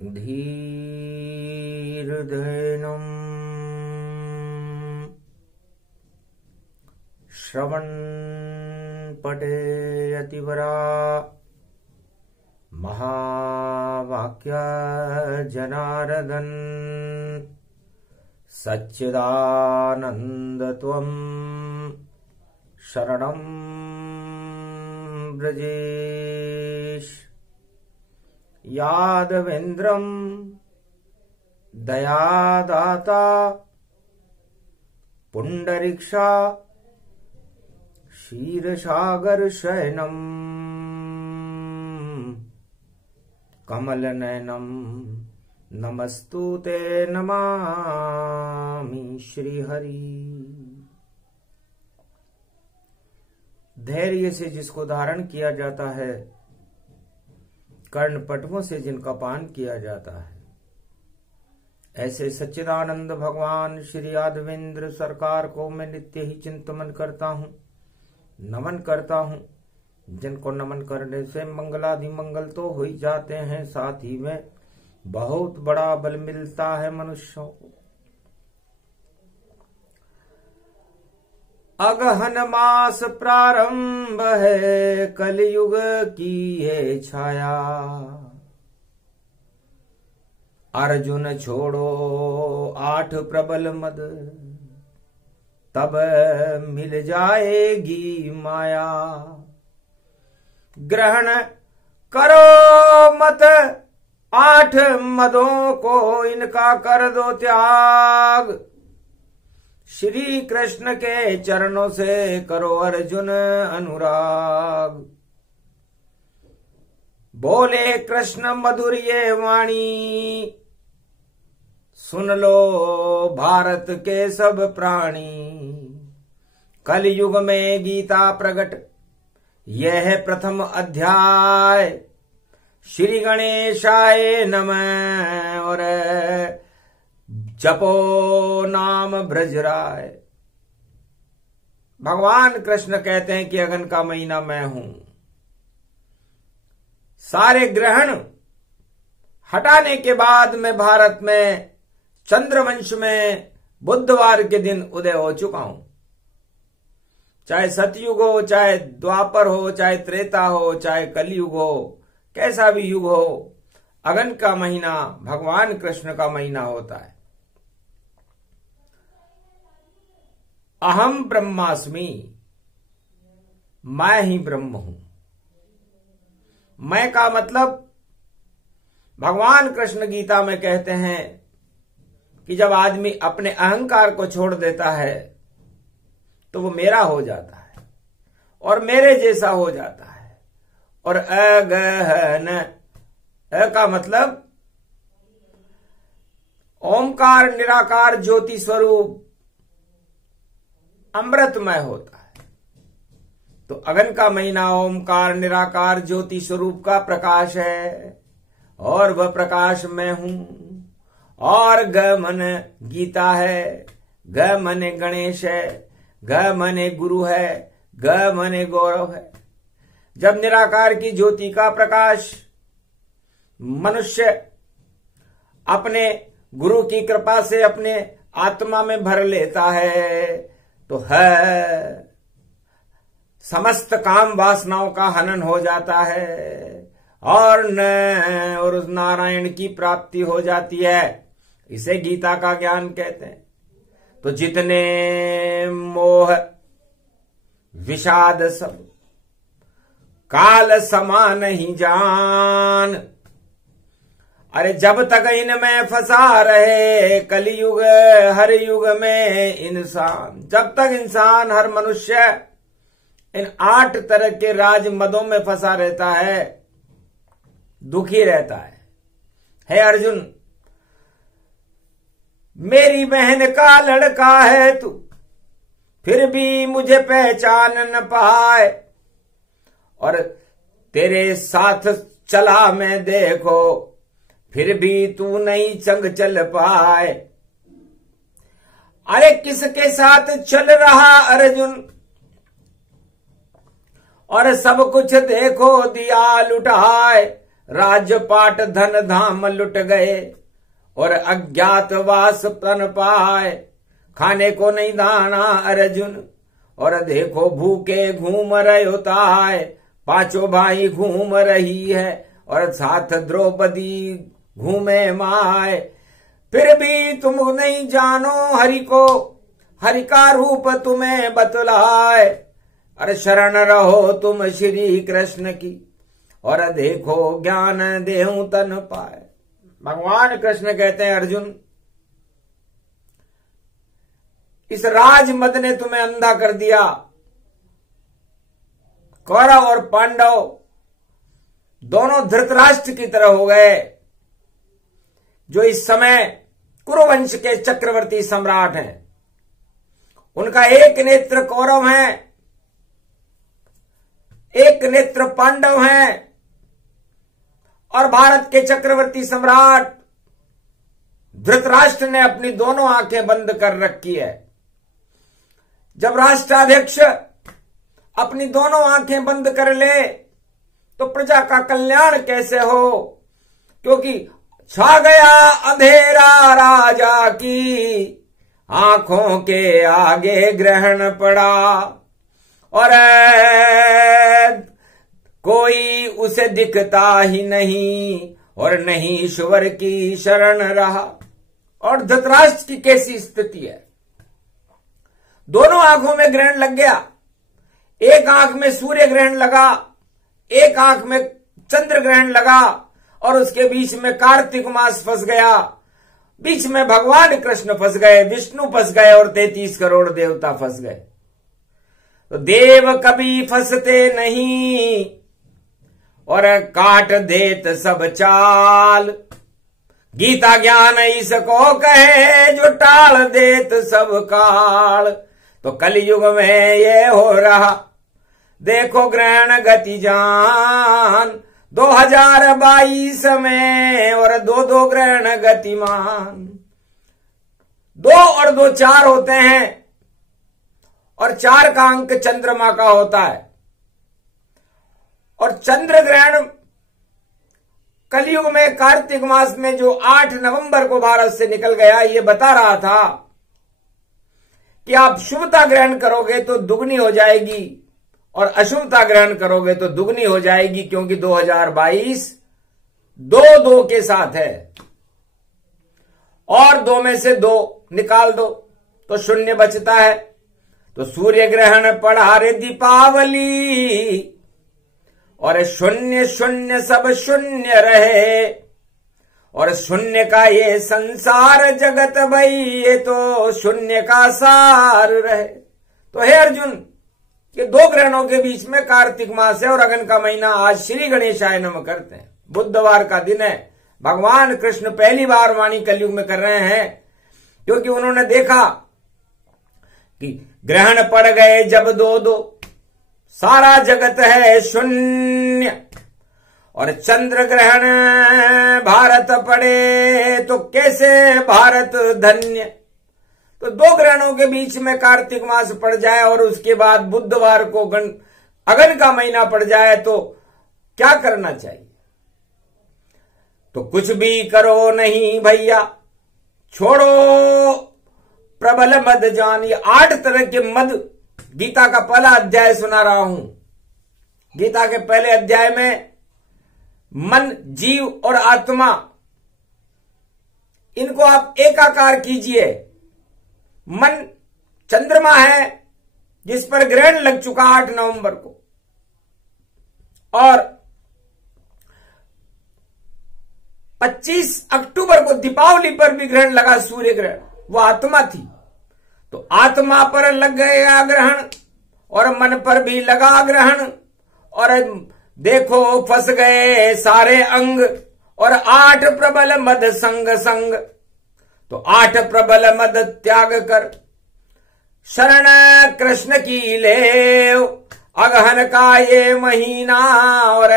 धीर्धेनुम् श्रवणपठेयतिवरा महावाक्य जनार्दन सच्चिदानन्दत्वं शरणं व्रजेश। यादवेन्द्रं दयादाता पुंडरीक्षा क्षीरसागर शयनम् कमलनयनम् नमस्तुते नमामि श्रीहरि। धैर्य से जिसको धारण किया जाता है, कर्णपटुओं से जिनका पान किया जाता है, ऐसे सच्चिदानंद भगवान श्री यादवेंद्र सरकार को मैं नित्य ही चिंतन करता हूँ, नमन करता हूँ। जिनको नमन करने से मंगलादि मंगल तो हो ही जाते हैं, साथ ही में बहुत बड़ा बल मिलता है मनुष्यों को। अगहन मास प्रारंभ है, कलयुग की है छाया। अर्जुन छोड़ो 8 प्रबल मद, तब मिल जाएगी माया। ग्रहण करो मत 8 मदों को, इनका कर दो त्याग। श्री कृष्ण के चरणों से करो अर्जुन अनुराग। बोले कृष्ण मधुर ये वाणी, सुन लो भारत के सब प्राणी। कलयुग में गीता प्रकट यह प्रथम अध्याय। श्री गणेशाय नमः और जपो नाम ब्रजराय। भगवान कृष्ण कहते हैं कि अगन का महीना मैं हूं। सारे ग्रहण हटाने के बाद मैं भारत में चंद्रवंश में बुधवार के दिन उदय हो चुका हूं। चाहे सतयुग हो, चाहे द्वापर हो, चाहे त्रेता हो, चाहे कलयुग हो, कैसा भी युग हो, अगन का महीना भगवान कृष्ण का महीना होता है। अहम ब्रह्मास्मि, मैं ही ब्रह्म हूं। मैं का मतलब भगवान कृष्ण गीता में कहते हैं कि जब आदमी अपने अहंकार को छोड़ देता है तो वो मेरा हो जाता है और मेरे जैसा हो जाता है। और अगहन, अ का मतलब ओमकार निराकार ज्योति स्वरूप अमृतमय होता है। तो अगन का महीना ओमकार निराकार ज्योति स्वरूप का प्रकाश है और वह प्रकाश मैं हूं। और ग मन गीता है, ग मन गणेश है, ग मन गुरु है, ग मन गौरव है। जब निराकार की ज्योति का प्रकाश मनुष्य अपने गुरु की कृपा से अपने आत्मा में भर लेता है तो है समस्त काम वासनाओं का हनन हो जाता है और उस नारायण की प्राप्ति हो जाती है। इसे गीता का ज्ञान कहते हैं। तो जितने मोह विषाद सब काल समा नहीं जान। अरे जब तक इनमें फंसा रहे कलयुग हर युग में इंसान, जब तक इंसान हर मनुष्य इन 8 तरह के राज मदों में फंसा रहता है, दुखी रहता है। हे अर्जुन, मेरी बहन का लड़का है तू, फिर भी मुझे पहचान न पाए। और तेरे साथ चला मैं देखो, फिर भी तू नहीं संग चल पाए। अरे किसके साथ चल रहा अर्जुन, और सब कुछ देखो दिया लुटाए। राजपाट धन धाम लुट गए और अज्ञातवास तन पाए। खाने को नहीं दाना अर्जुन और देखो भूखे घूम रहे होता है। पांचों भाई घूम रही है और साथ द्रौपदी घूमे माए। फिर भी तुम नहीं जानो हरि को, हरि का रूप तुम्हें बतलाए। अरे शरण रहो तुम श्री कृष्ण की और देखो ज्ञान देहु तन पाए। भगवान कृष्ण कहते हैं अर्जुन, इस राजमद ने तुम्हें अंधा कर दिया। कौरव और पांडव दोनों धृतराष्ट्र की तरह हो गए, जो इस समय कुरुवंश के चक्रवर्ती सम्राट हैं। उनका एक नेत्र कौरव है, एक नेत्र पांडव हैं और भारत के चक्रवर्ती सम्राट धृतराष्ट्र ने अपनी दोनों आंखें बंद कर रखी है। जब राष्ट्राध्यक्ष अपनी दोनों आंखें बंद कर ले तो प्रजा का कल्याण कैसे हो, क्योंकि छा गया अंधेरा राजा की, आंखों के आगे ग्रहण पड़ा और कोई उसे दिखता ही नहीं और नहीं ईश्वर की शरण रहा। और धृतराष्ट्र की कैसी स्थिति है, दोनों आंखों में ग्रहण लग गया। एक आंख में सूर्य ग्रहण लगा, एक आंख में चंद्र ग्रहण लगा और उसके बीच में कार्तिक मास फंस गया। बीच में भगवान कृष्ण फंस गए, विष्णु फंस गए और 33 करोड़ देवता फंस गए। तो देव कभी फंसते नहीं और काट देत सब चाल। गीता ज्ञान इसको कहे जो टाल देत सब काल। तो कलयुग में ये हो रहा, देखो ग्रहण गति जान 2022 में और 2 ग्रहण गतिमान। 2 और 2 4 होते हैं और 4 का अंक चंद्रमा का होता है। और चंद्र ग्रहण कलयुग में कार्तिक मास में जो 8 नवंबर को भारत से निकल गया, ये बता रहा था कि आप शुभता ग्रहण करोगे तो दुगनी हो जाएगी और अशुभता ग्रहण करोगे तो दुगनी हो जाएगी, क्योंकि 2022 2 के साथ है और 2 में से 2 निकाल दो तो 0 बचता है। तो सूर्य ग्रहण पड़ा रे दीपावली और 0 0 सब शून्य रहे और शून्य का ये संसार जगत भई, ये तो शून्य का सार रहे। तो हे अर्जुन, ये 2 ग्रहणों के बीच में कार्तिक मास है और अगन का महीना। आज श्री गणेशाय नमः करते हैं, बुधवार का दिन है। भगवान कृष्ण पहली बार वाणी कलयुग में कर रहे हैं, क्योंकि उन्होंने देखा कि ग्रहण पड़ गए जब 2 सारा जगत है शून्य और चंद्र ग्रहण भारत पड़े तो कैसे भारत धन्य। तो 2 ग्रहणों के बीच में कार्तिक मास पड़ जाए और उसके बाद बुधवार को अगन का महीना पड़ जाए तो क्या करना चाहिए। तो कुछ भी करो नहीं भैया, छोड़ो प्रबल मद जान। ये 8 तरह के मद गीता का पहला अध्याय सुना रहा हूं। गीता के पहले अध्याय में मन, जीव और आत्मा, इनको आप एकाकार कीजिए। मन चंद्रमा है जिस पर ग्रहण लग चुका 8 नवंबर को, और 25 अक्टूबर को दीपावली पर भी ग्रहण लगा, सूर्य ग्रहण, वो आत्मा थी। तो आत्मा पर लग गया ग्रहण और मन पर भी लगा ग्रहण और देखो फंस गए सारे अंग और 8 प्रबल मद संग संग। तो 8 प्रबल मद त्याग कर शरण कृष्ण की लेव, अगहन का ये महीना और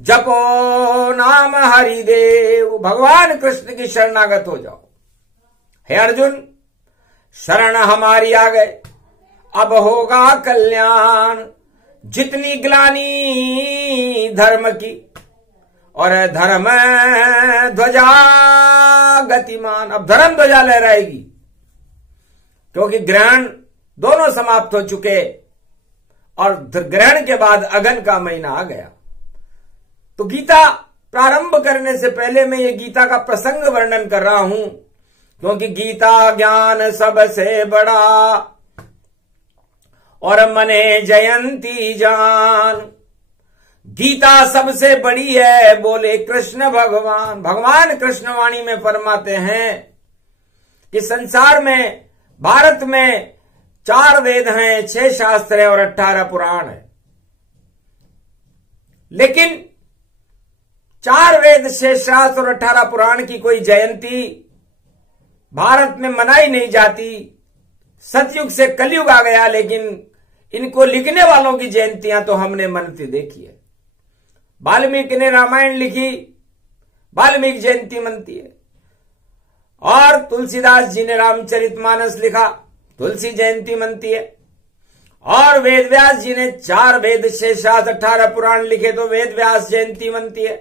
जपो नाम हरिदेव। भगवान कृष्ण की शरणागत हो जाओ। हे अर्जुन, शरण हमारी आ गए, अब होगा कल्याण। जितनी ग्लानि धर्म की और धर्म ध्वजा गतिमान। अब धर्म ध्वजा लहराएगी, क्योंकि ग्रहण दोनों समाप्त हो चुके और ग्रहण के बाद अगन का महीना आ गया। तो गीता प्रारंभ करने से पहले मैं ये गीता का प्रसंग वर्णन कर रहा हूं, क्योंकि गीता ज्ञान सबसे बड़ा और मने जयंती जान। गीता सबसे बड़ी है, बोले कृष्ण भगवान। भगवान कृष्ण वाणी में फरमाते हैं कि संसार में, भारत में 4 वेद हैं, 6 शास्त्र हैं और 18 पुराण है। लेकिन 4 वेद, 6 शास्त्र और 18 पुराण की कोई जयंती भारत में मनाई नहीं जाती। सतयुग से कलयुग आ गया, लेकिन इनको लिखने वालों की जयंतियां तो हमने मनती देखी है। वाल्मीकि ने रामायण लिखी, वाल्मीकि जयंती मनती है। और तुलसीदास जी ने रामचरितमानस लिखा, तुलसी जयंती मनती है। और वेद व्यास जी ने 4 वेद, 6 शास्त्र, 18 पुराण लिखे तो वेद व्यास जयंती मनती है।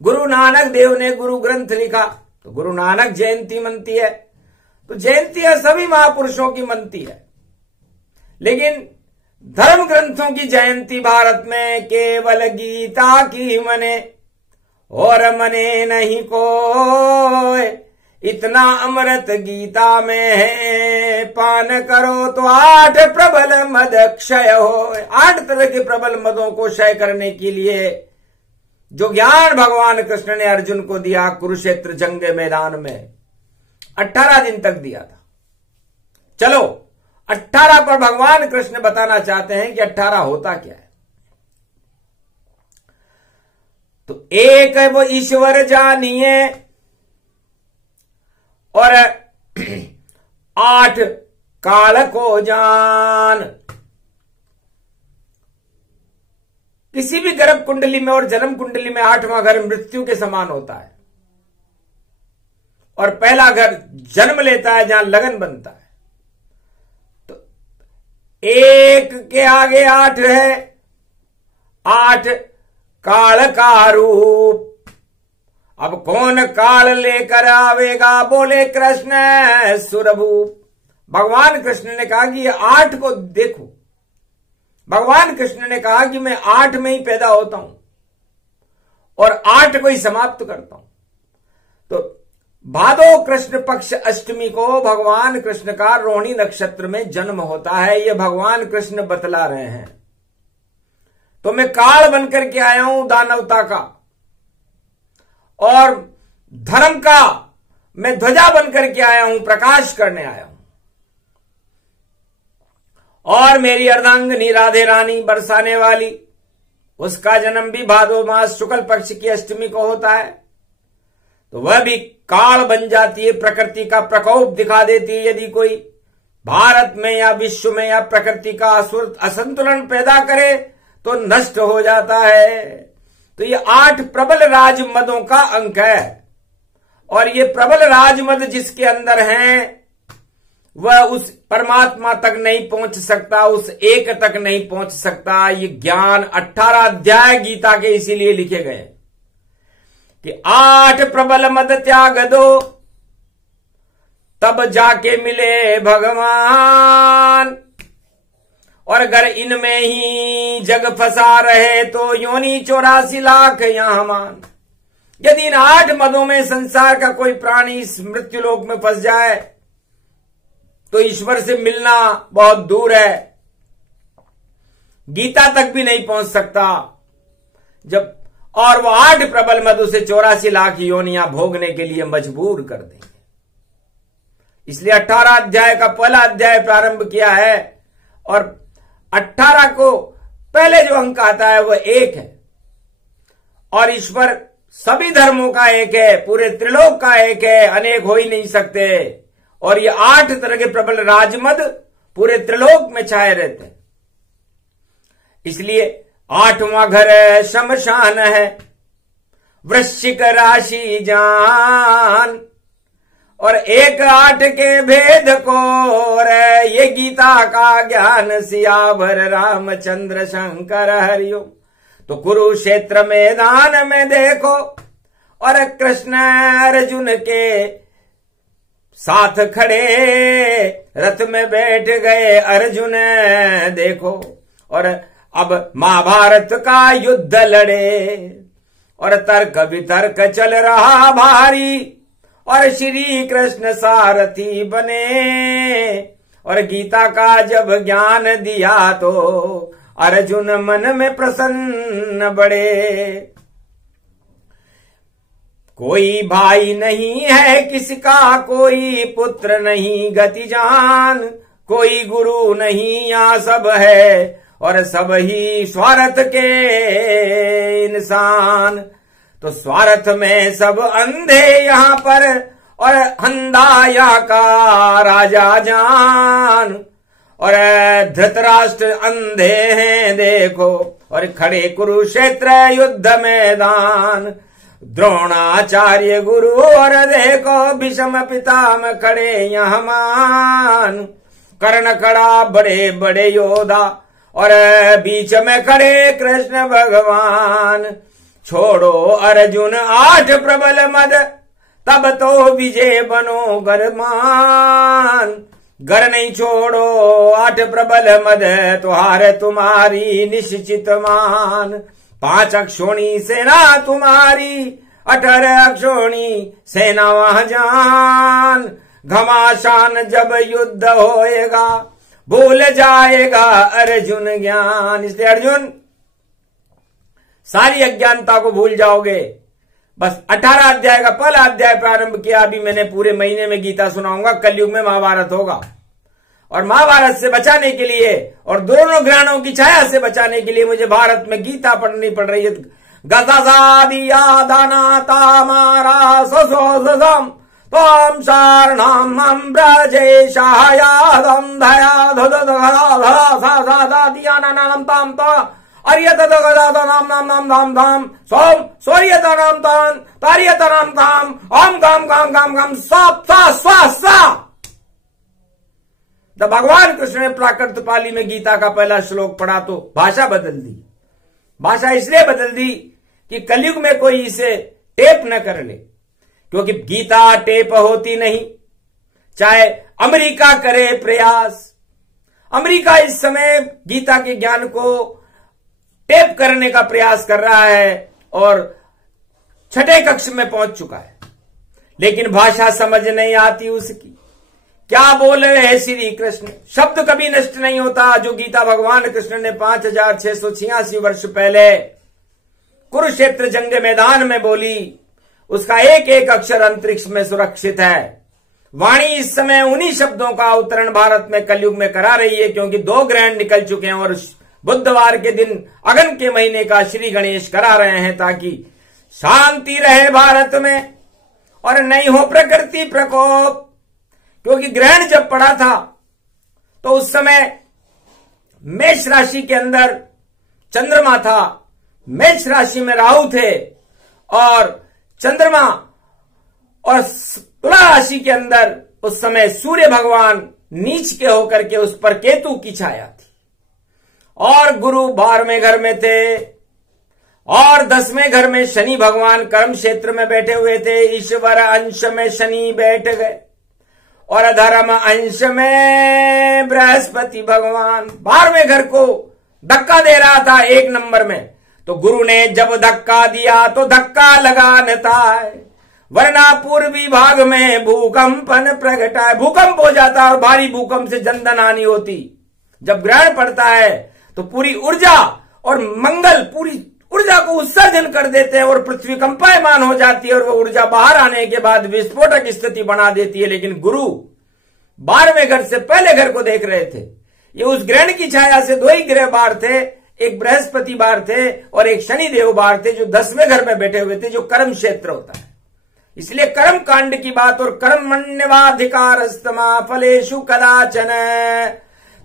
गुरु नानक देव ने गुरु ग्रंथ लिखा तो गुरु नानक जयंती मनती है। तो जयंतियां सभी महापुरुषों की मनती है, लेकिन धर्म ग्रंथों की जयंती भारत में केवल गीता की मने और मने नहीं कोई। इतना अमृत गीता में है, पान करो तो 8 प्रबल मद क्षय हो। 8 तरह के प्रबल मदों को क्षय करने के लिए जो ज्ञान भगवान कृष्ण ने अर्जुन को दिया कुरुक्षेत्र जंग मैदान में, 18 दिन तक दिया था। चलो 18 पर भगवान कृष्ण बताना चाहते हैं कि 18 होता क्या है। तो एक है वो ईश्वर जानिए और 8 काल को जान। किसी भी गर्भ कुंडली में और जन्म कुंडली में 8वां घर मृत्यु के समान होता है, और पहला घर जन्म लेता है जहां लगन बनता है। तो 1 के आगे 8 है, 8 काल का रूप। अब कौन काल लेकर आवेगा, बोले कृष्ण सुरभूप। भगवान कृष्ण ने कहा कि ये 8 को देखो। भगवान कृष्ण ने कहा कि मैं 8 में ही पैदा होता हूं और 8 को ही समाप्त करता हूं। तो भादो कृष्ण पक्ष अष्टमी को भगवान कृष्ण का रोहिणी नक्षत्र में जन्म होता है, ये भगवान कृष्ण बतला रहे हैं। तो मैं काल बनकर के आया हूं दानवता का, और धर्म का मैं ध्वजा बनकर के आया हूं, प्रकाश करने आया हूं। और मेरी अर्धांगिनी राधे रानी बरसाने वाली, उसका जन्म भी भादो मास शुक्ल पक्ष की अष्टमी को होता है। तो वह भी काल बन जाती है, प्रकृति का प्रकोप दिखा देती है। यदि कोई भारत में या विश्व में या प्रकृति का असंतुलन पैदा करे तो नष्ट हो जाता है। तो ये 8 प्रबल राजमदों का अंक है, और ये प्रबल राजमद जिसके अंदर हैं वह उस परमात्मा तक नहीं पहुंच सकता, उस एक तक नहीं पहुंच सकता। ये ज्ञान 18 अध्याय गीता के इसीलिए लिखे गए कि 8 प्रबल मद त्याग दो, तब जाके मिले भगवान। और अगर इनमें ही जग फंसा रहे तो योनि 84 लाख यहां मान। यदि इन 8 मदों में संसार का कोई प्राणी इस मृत्युलोक में फंस जाए तो ईश्वर से मिलना बहुत दूर है, गीता तक भी नहीं पहुंच सकता। जब और वो 8 प्रबल मद उसे 84 लाख योनियां भोगने के लिए मजबूर कर देंगे। इसलिए 18 अध्याय का पहला अध्याय प्रारंभ किया है, और 18 को पहले जो अंक आता है वह 1 है। और ईश्वर सभी धर्मों का एक है, पूरे त्रिलोक का एक है, अनेक हो ही नहीं सकते। और ये 8 तरह के प्रबल राजमद पूरे त्रिलोक में छाए रहते हैं। इसलिए 8वां घर है शमशान है, वृश्चिक राशि जान। और 1-8 के भेद को रे, ये गीता का ज्ञान सियावर रामचंद्र शंकर हरिओम। तो कुरुक्षेत्र मैदान में देखो और कृष्ण अर्जुन के साथ खड़े रथ में बैठ गए अर्जुन देखो। और अब महाभारत का युद्ध लड़े और तर्क वितर्क चल रहा भारी और श्री कृष्ण सारथी बने और गीता का जब ज्ञान दिया तो अर्जुन मन में प्रसन्न बड़े। कोई भाई नहीं है किसका, कोई पुत्र नहीं गति जान, कोई गुरु नहीं यहाँ सब है और सब ही स्वार्थ के इंसान। तो स्वार्थ में सब अंधे यहाँ पर और अंधा का राजा जान। और धृतराष्ट्र अंधे हैं देखो और खड़े कुरुक्षेत्र युद्ध मैदान। द्रोणाचार्य गुरु और देखो भीष्म पितामह खड़े यहाँ मान। कर्ण खड़ा बड़े बड़े योद्धा और बीच में खड़े कृष्ण भगवान। छोड़ो अर्जुन 8 प्रबल मद, तब तो विजय बनो गरमान। घर नहीं छोड़ो 8 प्रबल मद, तो हार तुम्हारी निश्चित मान। 5 अक्षोणी सेना तुम्हारी, 18 अक्षोणी सेना वहां जान। घमासान जब युद्ध होएगा, भूल जाएगा अर्जुन ज्ञान। इसलिए अर्जुन सारी अज्ञानता को भूल जाओगे। बस 18 अध्याय का पहला अध्याय प्रारंभ किया, अभी मैंने पूरे महीने में गीता सुनाऊंगा। कलयुग में महाभारत होगा और महाभारत से बचाने के लिए और दोनों ग्रहणों की छाया से बचाने के लिए मुझे भारत में गीता पढ़नी पड़ रही है। गजादिया दाना तामारा ससोसम तम शरणम ब्रजेशायादम धया धया नाम ताम ता अर्यत नाम नाम नाम नाम धाम सोम सौर्यत नाम तान तार्यत नाम ताम ओम गम गम गम गम सप सा स्वा सा। जब भगवान कृष्ण ने प्राकृत पाली में गीता का पहला श्लोक पढ़ा तो भाषा बदल दी। भाषा इसलिए बदल दी कि कलयुग में कोई इसे टेप न कर ले, क्योंकि गीता टेप होती नहीं। चाहे अमेरिका करे प्रयास, अमेरिका इस समय गीता के ज्ञान को टेप करने का प्रयास कर रहा है और 6ठे कक्ष में पहुंच चुका है, लेकिन भाषा समझ नहीं आती उसकी। क्या बोल रहे हैं श्री कृष्ण? शब्द कभी नष्ट नहीं होता। जो गीता भगवान कृष्ण ने 5686 वर्ष पहले कुरुक्षेत्र जंग मैदान में बोली, उसका एक एक अक्षर अंतरिक्ष में सुरक्षित है। वाणी इस समय उन्हीं शब्दों का अवतरण भारत में कलयुग में करा रही है, क्योंकि 2 ग्रहण निकल चुके हैं और बुधवार के दिन अगन के महीने का श्री गणेश करा रहे हैं, ताकि शांति रहे भारत में और नहीं हो प्रकृति प्रकोप। क्योंकि ग्रहण जब पड़ा था तो उस समय मेष राशि के अंदर चंद्रमा था, मेष राशि में राहु थे और चंद्रमा, और तुला राशि के अंदर उस समय सूर्य भगवान नीच के होकर के उस पर केतु की छाया थी और गुरु 12वें घर में थे और 10वें घर में शनि भगवान कर्म क्षेत्र में बैठे हुए थे। ईश्वर अंश में शनि बैठ गए और धर्म अंश में बृहस्पति भगवान 12वें घर को धक्का दे रहा था 1 नंबर में। तो गुरु ने जब धक्का दिया तो धक्का लगाता है, वरना पूर्वी भाग में भूकंपन प्रगटा, भूकंप हो जाता है और भारी भूकंप से जनधन हानि होती। जब ग्रहण पड़ता है तो पूरी ऊर्जा और मंगल पूरी ऊर्जा को उत्सर्जन कर देते हैं और पृथ्वी कंपायमान हो जाती है और वो ऊर्जा बाहर आने के बाद विस्फोटक स्थिति बना देती है। लेकिन गुरु 12वें घर से पहले घर को देख रहे थे। ये उस ग्रहण की छाया से 2 ही ग्रह बाहर थे, एक बृहस्पति बाहर थे और एक शनि देव बाहर थे, जो 10वें घर में बैठे हुए थे, जो कर्म क्षेत्र होता है। इसलिए कर्म कांड की बात और कर्मण्यवाधिकारस्तमा फलेषु कदाचन,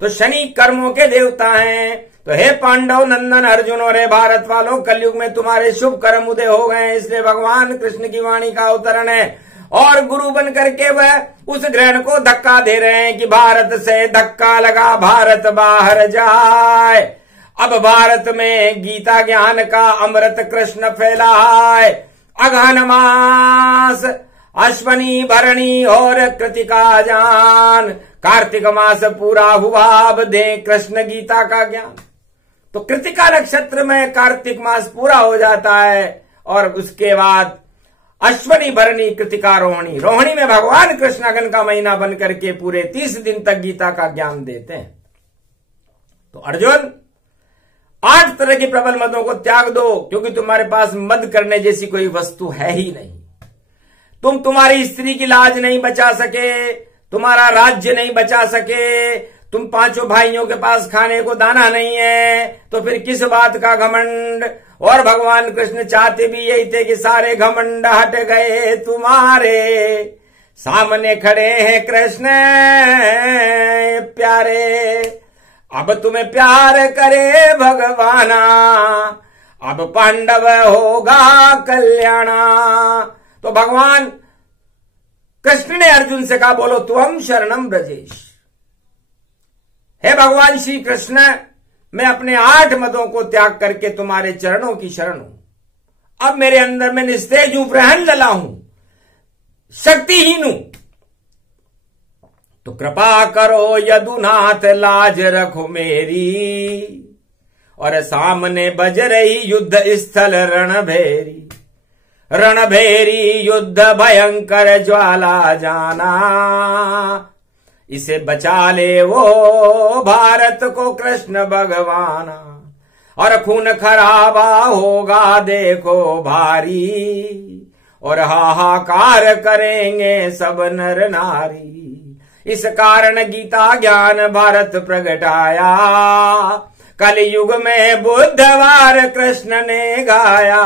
तो शनि कर्मों के देवता हैं। तो हे पांडव नंदन अर्जुन और हे भारत वालों, कलयुग में तुम्हारे शुभ कर्म उदय हो गए। इसलिए भगवान कृष्ण की वाणी का अवतरण है और गुरु बन करके वह उस ग्रहण को धक्का दे रहे हैं कि भारत से धक्का लगा भारत बाहर जाए। अब भारत में गीता ज्ञान का अमृत कृष्ण फैला है। अगहन मास अश्वनी भरणी और कृतिका जान, कार्तिक मास पूरा हुआ अब दे कृष्ण गीता का ज्ञान। तो कृतिका नक्षत्र में कार्तिक मास पूरा हो जाता है और उसके बाद अश्वनी भरणी कृतिका रोहिणी, रोहिणी में भगवान कृष्ण अगन का महीना बन करके पूरे 30 दिन तक गीता का ज्ञान देते हैं। तो अर्जुन 8 तरह के प्रबल मदों को त्याग दो, क्योंकि तुम्हारे पास मद करने जैसी कोई वस्तु है ही नहीं। तुम तुम्हारी स्त्री की लाज नहीं बचा सके, तुम्हारा राज्य नहीं बचा सके, तुम 5 भाइयों के पास खाने को दाना नहीं है, तो फिर किस बात का घमंड। और भगवान कृष्ण चाहते भी यही थे कि सारे घमंड हट गए, तुम्हारे सामने खड़े हैं कृष्ण प्यारे। अब तुम्हें प्यार करे भगवाना, अब पांडव होगा कल्याणा। तो भगवान कृष्ण ने अर्जुन से कहा, बोलो त्वम शरणम ब्रजेश। हे भगवान श्री कृष्ण, मैं अपने 8 मदों को त्याग करके तुम्हारे चरणों की शरण हूं। अब मेरे अंदर मैं निस्तेज हूं, प्रहन लला हूं, शक्तिहीन हूं। तो कृपा करो यदुनाथ, लाज रखो मेरी। और सामने बज रही युद्ध स्थल रणभेरी, रणभेरी युद्ध भयंकर ज्वाला जाना। इसे बचा ले वो भारत को कृष्ण भगवाना। और खून खराबा होगा देखो भारी, और हाहाकार करेंगे सब नर नारी। इस कारण गीता ज्ञान भारत प्रगटाया, कलयुग में बुधवार कृष्ण ने गाया।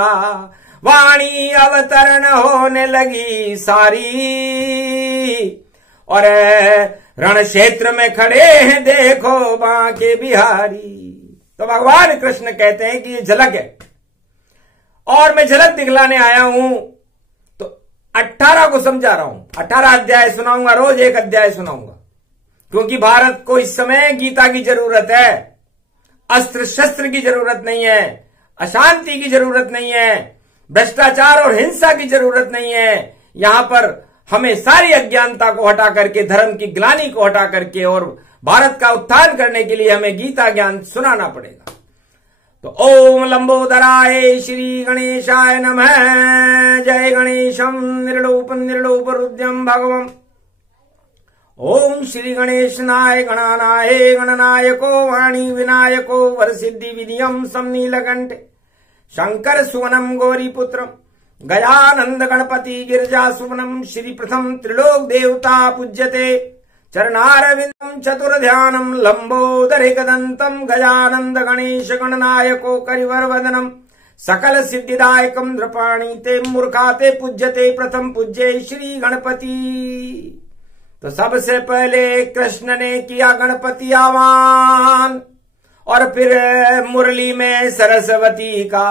वाणी अवतरण होने लगी सारी, और रण क्षेत्र में खड़े हैं देखो बांके बिहारी। तो भगवान कृष्ण कहते हैं कि ये झलक है, और मैं झलक दिखलाने आया हूं। तो 18 को समझा रहा हूं, 18 अध्याय सुनाऊंगा, रोज एक अध्याय सुनाऊंगा, क्योंकि भारत को इस समय गीता की जरूरत है। अस्त्र शस्त्र की जरूरत नहीं है, अशांति की जरूरत नहीं है, भ्रष्टाचार और हिंसा की जरूरत नहीं है। यहां पर हमें सारी अज्ञानता को हटा करके, धर्म की ग्लानि को हटा करके और भारत का उत्थान करने के लिए हमें गीता ज्ञान सुनाना पड़ेगा। तो ओम लंबोदराय श्री गणेशाय नमः। जय गणेशम निर्लोप निर्लोप रुद्रम भगवम। ओम श्री गणेशनाय गणानाय गणनायको वाणी विनायको वरसिद्धि विधियम समनीलकंठ शंकर सुवनम गौरीपुत्रम गजानंद गणपति गिरिजा सुवनम। श्री प्रथम त्रिलोक देवता पूज्यते चरणारविंदम चतुर्ध्यानम लंबोदरिकदंतम गजानंद गणेश गणनायको करिवर वदनम सकल सिद्धिदायकम नृपाणी ते मूर्खाते पूज्यते प्रथम पूज्ये श्री गणपति। तो सबसे पहले कृष्ण ने किया गणपति आह्वान, और फिर मुरली में सरस्वती का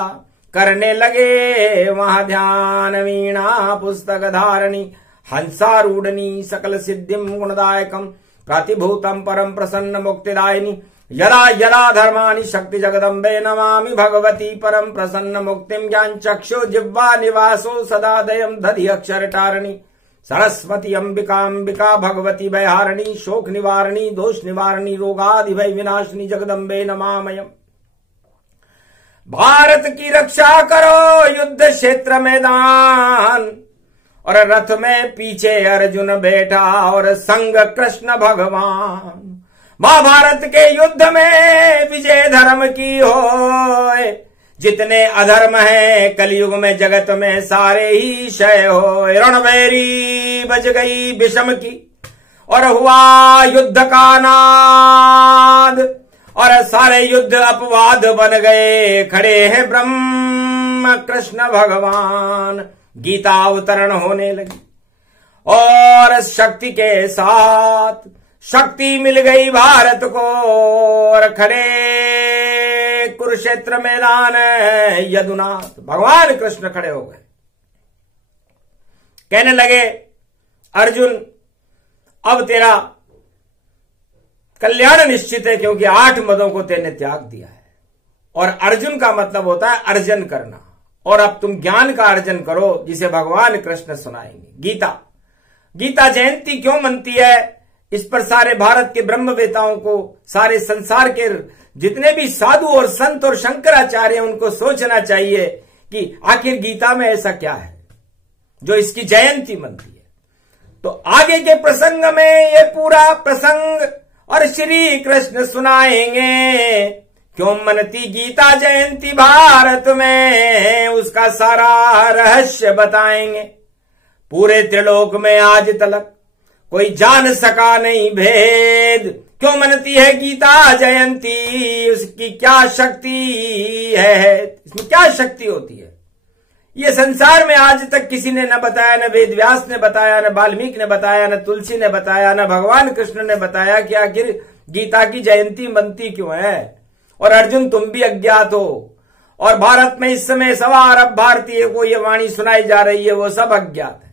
करने लगे वहां ध्यान। वीणा पुस्तक धारणी हंसारूढ़नी सकल सिद्धिम गुणदायकम प्रतिभूतम परम प्रसन्न मुक्तिदायिनी। यदा यदा धर्मानि शक्ति जगदम्बे नमामि भगवती परम प्रसन्न मुक्तिम। ज्ञान चक्षु जिह्वा निवासो सदा दयम दधि अक्षर टारणी सरस्वती अंबिका अंबिका भगवती भयहारिणी शोक निवारणी दोष निवारणी रोगादि भय विनाशिनी जगदम्बे नमामयम। भारत की रक्षा करो युद्ध क्षेत्र मैदान, और रथ में पीछे अर्जुन बैठा और संग कृष्ण भगवान। महाभारत के युद्ध में विजय धर्म की होए, जितने अधर्म है कलयुग में जगत में सारे ही क्षय होए। रणभेरी बज गई विषम की और हुआ युद्ध का नाद, और सारे युद्ध अपवाद बन गए। खड़े हैं ब्रह्म कृष्ण भगवान। गीता अवतरण होने लगी और शक्ति के साथ शक्ति मिल गई भारत को, और खड़े कुरुक्षेत्र मैदान यदुनाथ भगवान कृष्ण खड़े हो गए। कहने लगे अर्जुन अब तेरा कल्याण निश्चित है, क्योंकि 8 मदों को तेने त्याग दिया है। और अर्जुन का मतलब होता है अर्जन करना। और अब तुम ज्ञान का अर्जन करो, जिसे भगवान कृष्ण सुनाएंगे। गीता जयंती क्यों मनती है, इस पर सारे भारत के ब्रह्मवेताओं को, सारे संसार के जितने भी साधु और संत और शंकराचार्य, उनको सोचना चाहिए कि आखिर गीता में ऐसा क्या है जो इसकी जयंती मनती है। तो आगे के प्रसंग में ये पूरा प्रसंग और श्री कृष्ण सुनाएंगे, क्यों मनती गीता जयंती भारत में, उसका सारा रहस्य बताएंगे। पूरे त्रिलोक में आज तलक कोई जान सका नहीं भेद, क्यों मनती है गीता जयंती, उसकी क्या शक्ति है, इसमें क्या शक्ति होती है, ये संसार में आज तक किसी ने न बताया, न वेद व्यास ने बताया, न वाल्मीकि ने बताया, न तुलसी ने बताया, न भगवान कृष्ण ने बताया कि आखिर गीता की जयंती मनती क्यों है। और अर्जुन तुम भी अज्ञात हो, और भारत में इस समय 1.25 अरब भारतीय को ये वाणी सुनाई जा रही है, वो सब अज्ञात है।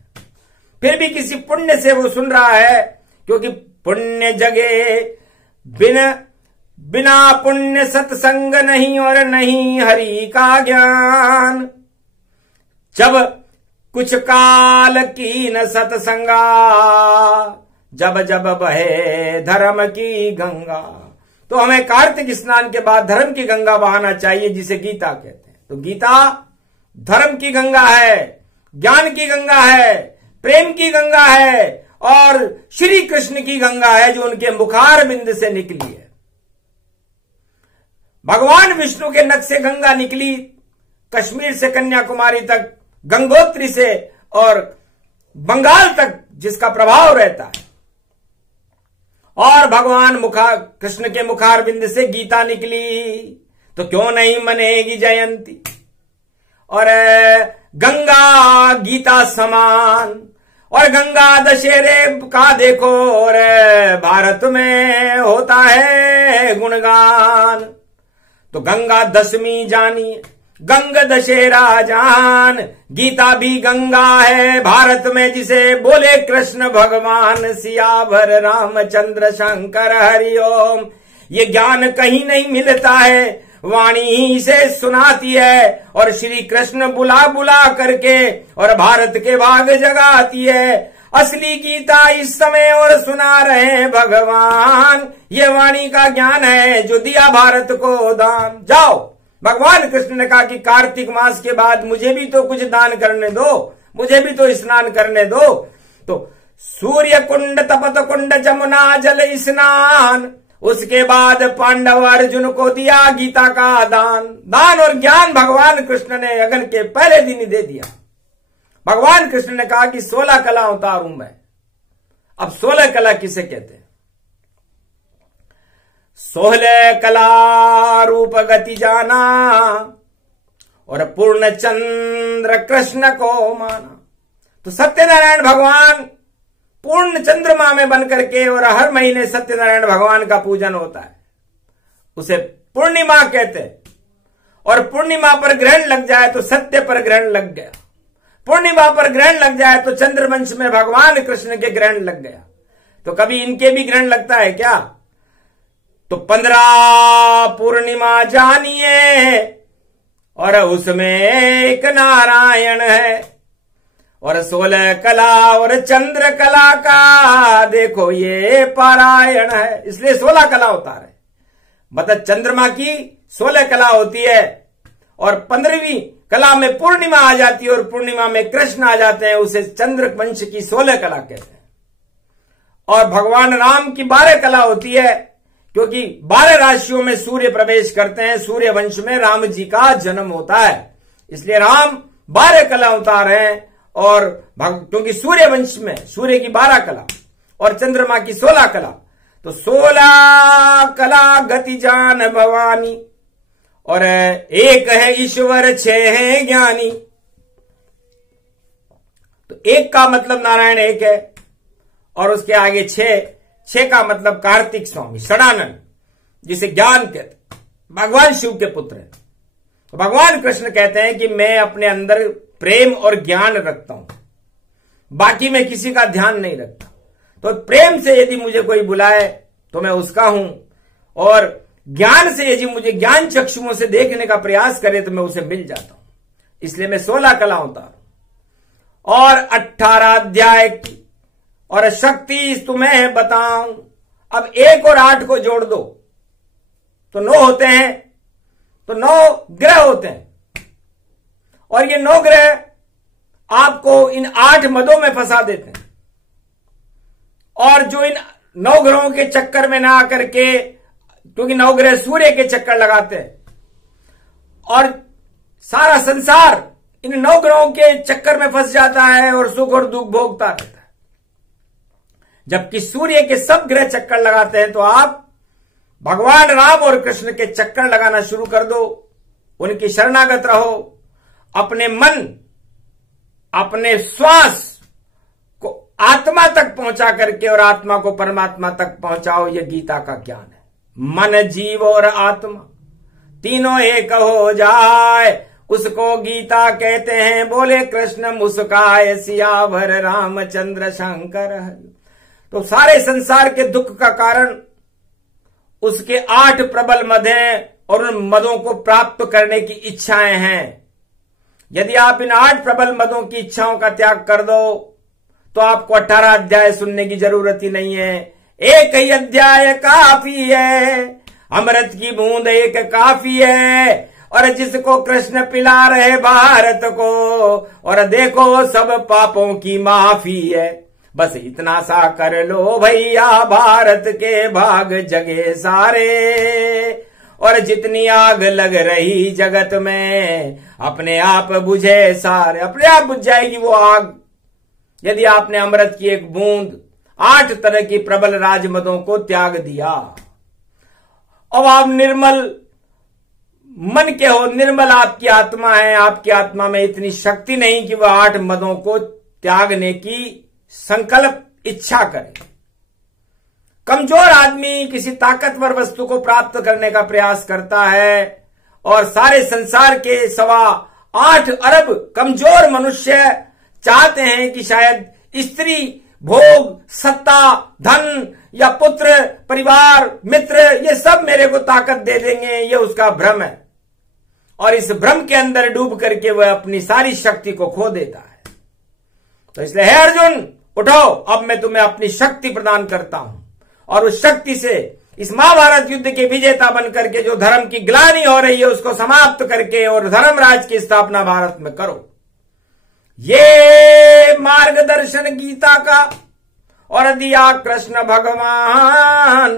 फिर भी किसी पुण्य से वो सुन रहा है, क्योंकि पुण्य जगे बिना पुण्य सत्संग नहीं, और नहीं हरि का ज्ञान। जब कुछ काल की न सत्संगा, जब जब बहे धर्म की गंगा। तो हमें कार्तिक स्नान के बाद धर्म की गंगा बहाना चाहिए, जिसे गीता कहते हैं। तो गीता धर्म की गंगा है, ज्ञान की गंगा है, प्रेम की गंगा है, और श्री कृष्ण की गंगा है, जो उनके मुखार बिंद से निकली है। भगवान विष्णु के नख से गंगा निकली, कश्मीर से कन्याकुमारी तक, गंगोत्री से और बंगाल तक जिसका प्रभाव रहता है। और भगवान कृष्ण के मुखार बिंद से गीता निकली, तो क्यों नहीं मनेगी जयंती। और गंगा गीता समान, और गंगा दशहरे का देखो, और भारत में होता है गुणगान। तो गंगा दशमी जानी, गंग दशहरा जान, गीता भी गंगा है भारत में, जिसे बोले कृष्ण भगवान सियावर रामचंद्र शंकर हरिओम। ये ज्ञान कहीं नहीं मिलता है, वाणी ही से सुनाती है, और श्री कृष्ण बुला बुला करके और भारत के भाग जगाती है। असली गीता इस समय और सुना रहे हैं भगवान, ये वाणी का ज्ञान है जो दिया भारत को दान। जाओ, भगवान कृष्ण ने कहा कि कार्तिक मास के बाद मुझे भी तो कुछ दान करने दो, मुझे भी तो स्नान करने दो। तो सूर्य कुंड, तपत कुंड, जमुना जल स्नान, उसके बाद पांडव अर्जुन को दिया गीता का दान और ज्ञान भगवान कृष्ण ने अगन के पहले दिन ही दे दिया। भगवान कृष्ण ने कहा कि 16 कला उतारूं मैं। अब 16 कला किसे कहते हैं? 16 कला रूप गति जाना, और पूर्ण चंद्र कृष्ण को माना। तो सत्यनारायण भगवान पूर्ण चंद्रमा में बन करके, और हर महीने सत्यनारायण भगवान का पूजन होता है, उसे पूर्णिमा कहते हैं। और पूर्णिमा पर ग्रहण लग जाए तो सत्य पर ग्रहण लग गया, पूर्णिमा पर ग्रहण लग जाए तो चंद्रवंश में भगवान कृष्ण के ग्रहण लग गया। तो कभी इनके भी ग्रहण लगता है क्या? तो 15 पूर्णिमा जानिए, और उसमें एक नारायण है, और 16 कला और चंद्र कला का देखो ये पारायण है। इसलिए 16 कला उतारे, मतलब चंद्रमा की 16 कला होती है, और 15वीं कला में पूर्णिमा आ जाती है, और पूर्णिमा में कृष्ण आ जाते हैं, उसे चंद्रवंश की 16 कला कहते हैं। और भगवान राम की 12 कला होती है, क्योंकि 12 राशियों में सूर्य प्रवेश करते हैं, सूर्य वंश में राम जी का जन्म होता है, इसलिए राम 12 कला उतार हैं। और क्योंकि सूर्य वंश में सूर्य की 12 कला और चंद्रमा की 16 कला, तो 16 कला गति जान भवानी, और एक है ईश्वर 6 है ज्ञानी। तो एक का मतलब नारायण एक है, और उसके आगे 6 का मतलब कार्तिक स्वामी षडानंद, जिसे ज्ञान कहते, भगवान शिव के पुत्र हैं। तो भगवान कृष्ण कहते हैं कि मैं अपने अंदर प्रेम और ज्ञान रखता हूं, बाकी मैं किसी का ध्यान नहीं रखता। तो प्रेम से यदि मुझे कोई बुलाए तो मैं उसका हूं, और ज्ञान से यदि मुझे ज्ञान चक्षुओं से देखने का प्रयास करे तो मैं उसे मिल जाता हूं। इसलिए मैं 16 कला उतारू और 18 अध्याय की और शक्ति तुम्हें बताऊं। अब 1 और 8 को जोड़ दो तो 9 होते हैं, तो 9 ग्रह होते हैं और ये 9 ग्रह आपको इन 8 मदों में फंसा देते हैं। और जो इन 9 ग्रहों के चक्कर में ना आकर के, क्योंकि 9 ग्रह सूर्य के चक्कर लगाते हैं और सारा संसार इन 9 ग्रहों के चक्कर में फंस जाता है और सुख और दुख भोगता रहता है। जबकि सूर्य के सब ग्रह चक्कर लगाते हैं, तो आप भगवान राम और कृष्ण के चक्कर लगाना शुरू कर दो, उनकी शरणागत रहो, अपने मन, अपने श्वास को आत्मा तक पहुंचा करके और आत्मा को परमात्मा तक पहुंचाओ। यह गीता का ज्ञान है। मन, जीव और आत्मा तीनों एक हो जाए, उसको गीता कहते हैं। बोले कृष्ण मुस्काए सियावर रामचंद्र शंकर। तो सारे संसार के दुख का कारण उसके 8 प्रबल मद हैं और उन मदों को प्राप्त करने की इच्छाएं हैं। यदि आप इन 8 प्रबल मदों की इच्छाओं का त्याग कर दो तो आपको 18 अध्याय सुनने की जरूरत ही नहीं है। एक ही अध्याय काफी है, अमृत की बूंद एक काफी है। और जिसको कृष्ण पिला रहे भारत को, और देखो सब पापों की माफी है। बस इतना सा कर लो भैया, भारत के भाग जगे सारे। और जितनी आग लग रही जगत में, अपने आप बुझे सारे। अपने आप बुझ जाएगी वो आग यदि आपने अमृत की एक बूंद 8 तरह की प्रबल राजमदों को त्याग दिया। अब आप निर्मल मन के हो, निर्मल आपकी आत्मा है। आपकी आत्मा में इतनी शक्ति नहीं कि वह 8 मदों को त्यागने की संकल्प इच्छा करे। कमजोर आदमी किसी ताकतवर वस्तु को प्राप्त करने का प्रयास करता है और सारे संसार के 8.25 अरब कमजोर मनुष्य चाहते हैं कि शायद स्त्री, भोग, सत्ता, धन या पुत्र, परिवार, मित्र, ये सब मेरे को ताकत दे देंगे। ये उसका भ्रम है और इस भ्रम के अंदर डूब करके वह अपनी सारी शक्ति को खो देता है। तो इसलिए हे अर्जुन उठो, अब मैं तुम्हें अपनी शक्ति प्रदान करता हूं और उस शक्ति से इस महाभारत युद्ध के विजेता बनकर के जो धर्म की ग्लानि हो रही है उसको समाप्त करके और धर्मराज की स्थापना भारत में करो। ये मार्गदर्शन गीता का और दिया कृष्ण भगवान।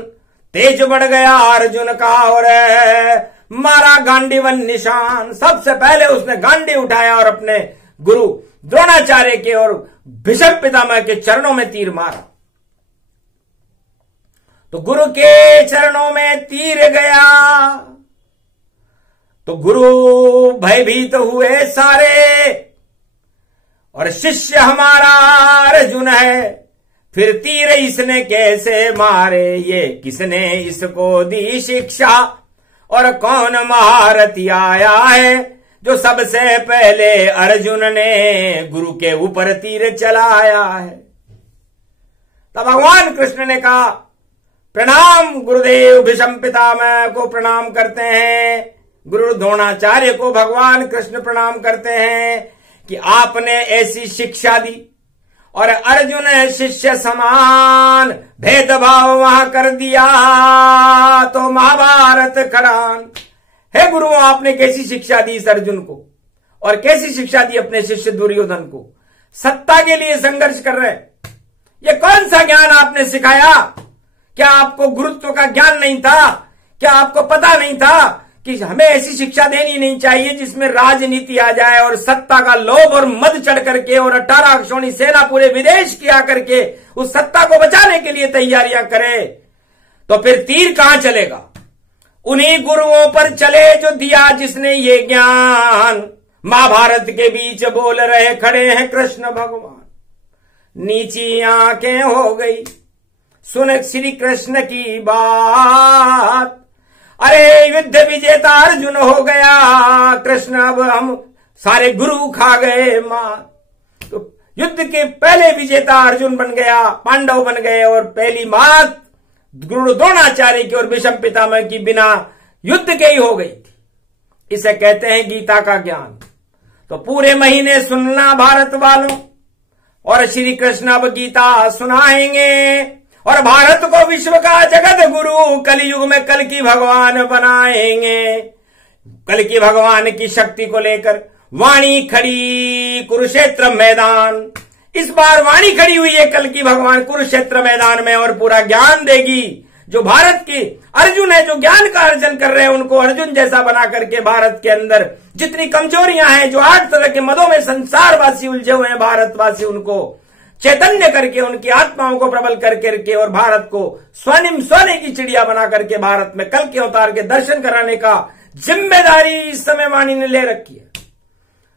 तेज बढ़ गया अर्जुन का और मारा गांडीवन निशान। सबसे पहले उसने गांडी उठाया और अपने गुरु द्रोणाचार्य के और भीष्म पितामह के चरणों में तीर मारा। तो गुरु के चरणों में तीर गया तो गुरु भयभीत हुए सारे, और शिष्य हमारा अर्जुन है, फिर तीर इसने कैसे मारे, ये किसने इसको दी शिक्षा, और कौन महारथी आया है जो सबसे पहले अर्जुन ने गुरु के ऊपर तीर चलाया है। तब भगवान कृष्ण ने कहा प्रणाम गुरुदेव। भीष्म पितामह को प्रणाम करते हैं, गुरु द्रोणाचार्य को भगवान कृष्ण प्रणाम करते हैं कि आपने ऐसी शिक्षा दी और अर्जुन शिष्य समान भेदभाव वहां कर दिया तो महाभारत खड़ान। हे गुरु, आपने कैसी शिक्षा दी इस अर्जुन को और कैसी शिक्षा दी अपने शिष्य दुर्योधन को। सत्ता के लिए संघर्ष कर रहे, ये कौन सा ज्ञान आपने सिखाया? क्या आपको गुरुत्व का ज्ञान नहीं था? क्या आपको पता नहीं था कि हमें ऐसी शिक्षा देनी नहीं चाहिए जिसमें राजनीति आ जाए और सत्ता का लोभ और मद चढ़ करके और 18 अक्षौणी सेना पूरे विदेश की आकर के उस सत्ता को बचाने के लिए तैयारियां करे? तो फिर तीर कहां चलेगा? उन्हीं गुरुओं पर चले जो दिया जिसने ये ज्ञान। महाभारत के बीच बोल रहे खड़े हैं कृष्ण भगवान। नीची आंखें हो गई सुन श्री कृष्ण की बात। अरे युद्ध विजेता अर्जुन हो गया कृष्ण, अब हम सारे गुरु खा गए मां। तो युद्ध के पहले विजेता अर्जुन बन गया, पांडव बन गए और पहली मात गुरु द्रोणाचार्य की और भीष्म पितामह की बिना युद्ध के ही हो गई थी। इसे कहते हैं गीता का ज्ञान। तो पूरे महीने सुनना भारत वालों, और श्री कृष्ण अब गीता सुनाएंगे और भारत को विश्व का जगत गुरु कलयुग में कल की भगवान बनाएंगे। कल की भगवान की शक्ति को लेकर वाणी खड़ी कुरुक्षेत्र मैदान। इस बार वाणी खड़ी हुई है कल की भगवान कुरुक्षेत्र मैदान में और पूरा ज्ञान देगी। जो भारत के अर्जुन है, जो ज्ञान का अर्जन कर रहे हैं, उनको अर्जुन जैसा बना करके भारत के अंदर जितनी कमजोरियां हैं, जो 8 तरह के मदों में संसारवासी उलझे हुए हैं, भारतवासी उनको चैतन्य करके, उनकी आत्माओं को प्रबल करके और भारत को स्वर्णिम सोने की चिड़िया बना करके भारत में कल के अवतार के दर्शन कराने का जिम्मेदारी इस समय वाणी ने ले रखी है।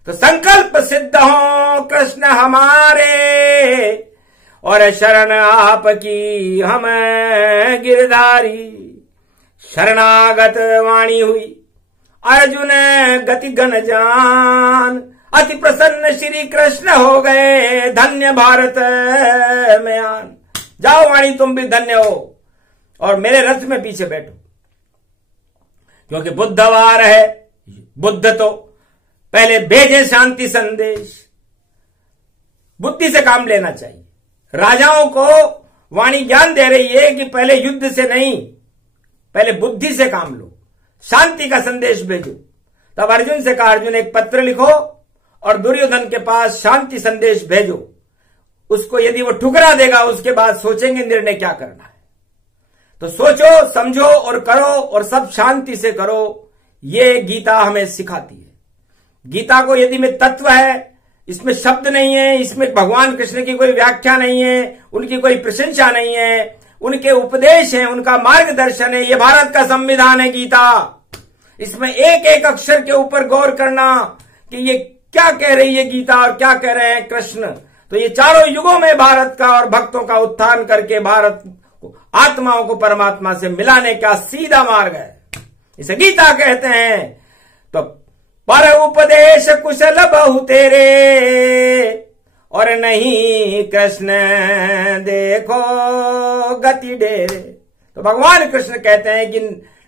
तो संकल्प सिद्ध हो कृष्ण हमारे, और शरण आपकी हम गिरधारी। शरणागत वाणी हुई अर्जुन गति गण जान, अति प्रसन्न श्री कृष्ण हो गए धन्य भारत में आन। जाओ वाणी तुम भी धन्य हो और मेरे रथ में पीछे बैठो, क्योंकि बुद्धवार है। बुद्ध तो पहले भेजे शांति संदेश। बुद्धि से काम लेना चाहिए। राजाओं को वाणी ज्ञान दे रही है कि पहले युद्ध से नहीं, पहले बुद्धि से काम लो, शांति का संदेश भेजो। तब अर्जुन से कहा, अर्जुन एक पत्र लिखो और दुर्योधन के पास शांति संदेश भेजो। उसको यदि वो ठुकरा देगा, उसके बाद सोचेंगे निर्णय क्या करना है। तो सोचो, समझो और करो, और सब शांति से करो। ये गीता हमें सिखाती है। गीता को यदि में तत्व है, इसमें शब्द नहीं है, इसमें भगवान कृष्ण की कोई व्याख्या नहीं है, उनकी कोई प्रशंसा नहीं है, उनके उपदेश हैं, उनका मार्गदर्शन है। ये भारत का संविधान है गीता। इसमें एक एक अक्षर के ऊपर गौर करना कि ये क्या कह रही है गीता और क्या कह रहे हैं कृष्ण। तो ये चारों युगों में भारत का और भक्तों का उत्थान करके भारत को, आत्माओं को परमात्मा से मिलाने का सीधा मार्ग है। इसे गीता कहते हैं। तो पर उपदेश कुशल बहु तेरे, और नहीं कृष्ण देखो गति डेरे। तो भगवान कृष्ण कहते हैं कि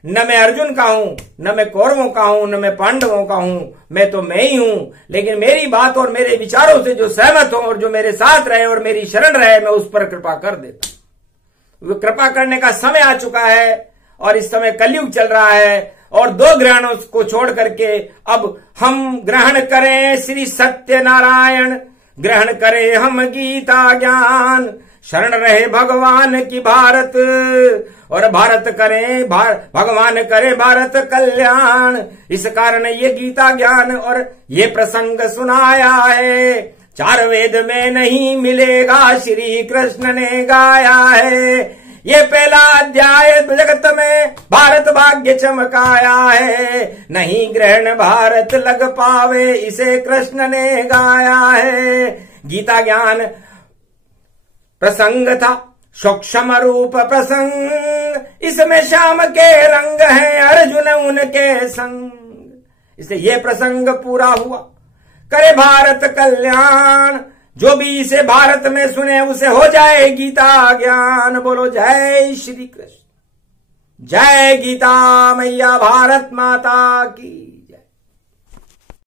न मैं अर्जुन का हूं, न मैं कौरवों का हूं, न मैं पांडवों का हूं, मैं तो मैं ही हूं। लेकिन मेरी बात और मेरे विचारों से जो सहमत हो और जो मेरे साथ रहे और मेरी शरण रहे, मैं उस पर कृपा कर देता हूं। वो कृपा करने का समय आ चुका है और इस समय कलयुग चल रहा है। और 2 ग्रहणों को छोड़ करके अब हम ग्रहण करें श्री सत्य नारायण, ग्रहण करें हम गीता ज्ञान। शरण रहे भगवान की भारत, और भारत करें भगवान करे भारत कल्याण। इस कारण ये गीता ज्ञान और ये प्रसंग सुनाया है। 4 वेद में नहीं मिलेगा, श्री कृष्ण ने गाया है। ये पहला अध्याय जगत में भारत भाग्य चमकाया है। नहीं ग्रहण भारत लग पावे, इसे कृष्ण ने गाया है। गीता ज्ञान प्रसंग था सूक्ष्म रूप प्रसंग, इसमें श्याम के रंग हैं अर्जुन उनके संग। इसलिए ये प्रसंग पूरा हुआ। करे भारत कल्याण, जो भी इसे भारत में सुने उसे हो जाए गीता ज्ञान। बोलो जय श्री कृष्ण, जय गीता मैया भारत माता की।